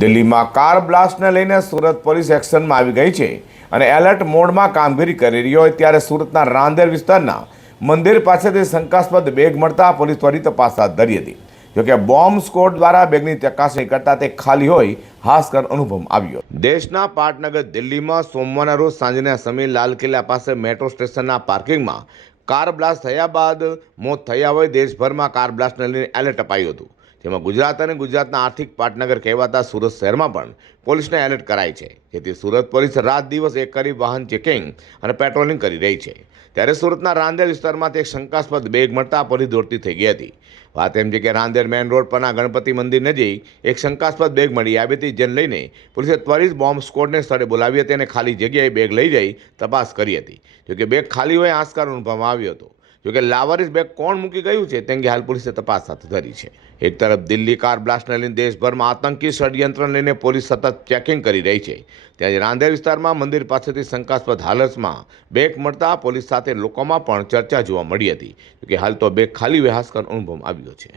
દિલ્હીમાં કાર બ્લાસ્ટને લઈને સુરત પોલીસ એક્શનમાં આવી ગઈ છે અને એલર્ટ મોડમાં કામગીરી કરી રહી હોય ત્યારે સુરતના રાંદેર વિસ્તારના મંદિર પાસેથી શંકાસ્પદ બેગ મળતા પોલીસ ત્વરિત તપાસ હાથ ધરી હતી। જોકે બોમ્બ સ્ક્વોડ દ્વારા બેગની ચકાસણી કરતા તે ખાલી હોય હાસ્કર અનુભવ આવ્યો। દેશના પાટનગર દિલ્હીમાં સોમવારના રોજ સાંજના સમયે લાલ કિલ્લા પાસે મેટ્રો સ્ટેશનના પાર્કિંગમાં કાર બ્લાસ્ટ થયા બાદ મોત થયા હોય દેશભરમાં કાર બ્લાસ્ટને લઈને એલર્ટ અપાયું હતું। જેમાં ગુજરાત અને ગુજરાતના આર્થિક પાટનગર કહેવાતા સુરત શહેરમાં પણ પોલીસને એલર્ટ કરાઈ છે, જેથી સુરત પોલીસ રાત દિવસ એક કરી વાહન ચેકિંગ અને પેટ્રોલિંગ કરી રહી છે। ત્યારે સુરતના રાંદેર વિસ્તારમાંથી એક શંકાસ્પદ બેગ મળતા પોલીસ દોડતી થઈ ગઈ હતી। વાત એમ છે કે રાંદેર મેઇન રોડ પરના ગણપતિ મંદિર નજીક એક શંકાસ્પદ બેગ મળી આવી હતી, જેને લઈને પોલીસે ત્વરિત બોમ્બ સ્ક્વોડને સ્થળે બોલાવી હતી અને ખાલી જગ્યાએ બેગ લઈ જઈ તપાસ કરી હતી। જોકે બેગ ખાલી હોય આંચકાર અનુભવવામાં આવ્યો હતો। જોકે લાવારીસ બેગ કોણ મૂકી ગયું છે તે અંગે હાલ પોલીસે તપાસ હાથ ધરી છે। એક તરફ દિલ્હી કાર બ્લાસ્ટને લઈને દેશભરમાં આતંકી ષડયંત્રને લઈને પોલીસ સતત ચેકિંગ કરી રહી છે, ત્યારે રાંદેર વિસ્તારમાં મંદિર પાસેથી શંકાસ્પદ હાલતમાં બેગ મળતા પોલીસ સાથે લોકોમાં પણ ચર્ચા જોવા મળી હતી। જોકે હાલ તો બેગ ખાલી હોય હાસ્કર અનુભવ આવ્યો છે।